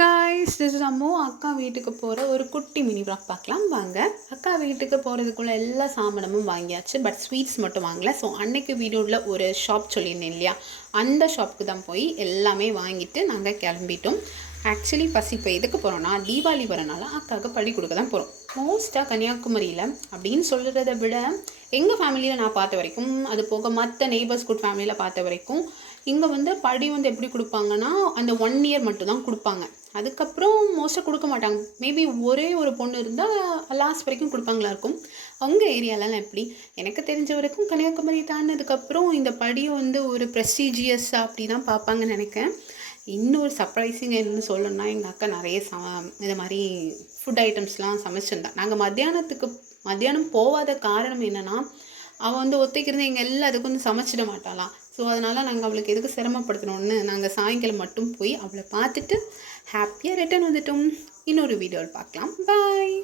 guys, this is Ammu. அக்கா வீட்டுக்கு போகிற ஒரு குட்டி மினி vlog பார்க்கலாம் வாங்க. அக்கா வீட்டுக்கு போகிறதுக்குள்ள எல்லா சாமானமும் வாங்கியாச்சு, பட் ஸ்வீட்ஸ் மட்டும் வாங்கல. ஸோ அன்னைக்கு வீடியோவில் ஒரு ஷாப் சொல்லியிருந்தேன் இல்லையா, அந்த ஷாப்புக்கு தான் போய் எல்லாமே வாங்கிட்டு நாங்கள் கிளம்பிட்டோம். ஆக்சுவலி ஃபஸ்ட் இப்போ எதுக்கு போகிறோன்னா, தீபாவளி வரனால அக்காவுக்கு படி கொடுக்க தான் போகிறோம். மோஸ்ட்டாக கன்னியாகுமரியில் அப்படின்னு சொல்கிறத விட எங்கள் ஃபேமிலியில் நான் பார்த்த வரைக்கும், அது போக மற்ற நெய்பர்ஸ்குட் ஃபேமிலியில் பார்த்த வரைக்கும், இங்கே வந்து படி வந்து எப்படி கொடுப்பாங்கன்னா, அந்த 1 இயர் மட்டும் தான் கொடுப்பாங்க. அதுக்கப்புறம் மோஸ்ட்டாக கொடுக்க மாட்டாங்க. மேபி ஒரே ஒரு பொண்ணு இருந்தால் லாஸ்ட் வரைக்கும் கொடுப்பாங்களா இருக்கும். அவங்க ஏரியாலலாம் எப்படி எனக்கு தெரிஞ்ச வரைக்கும் கன்னியாகுமரி தாண்டினதுக்கப்புறம் இந்த படியை வந்து ஒரு ப்ரெஸ்டீஜியஸாக அப்படி தான் பார்ப்பாங்கன்னு நினைக்கிறேன். இன்னொரு சர்ப்ரைஸிங் என்னன்னு சொல்லணும்னா, எங்கள் அக்கா நிறைய இது மாதிரி ஃபுட் ஐட்டம்ஸ்லாம் சமைச்சிருந்தா. நாங்கள் மத்தியானம் போகாத காரணம் என்னென்னா, அவள் வந்து ஒத்தைக்கிருந்து எங்கள் எல்லாத்துக்கும் வந்து சமைச்சிட மாட்டாளாம். ஸோ அதனால் நாங்கள் அவளுக்கு எதுக்கு சிரமப்படுத்தணும்னு நாங்கள் சாயங்காலம் மட்டும் போய் அவளை பார்த்துட்டு ஹாப்பியாக ரிட்டர்ன் வந்துட்டோம். இன்னொரு வீடியோவில் பார்க்கலாம். பாய்.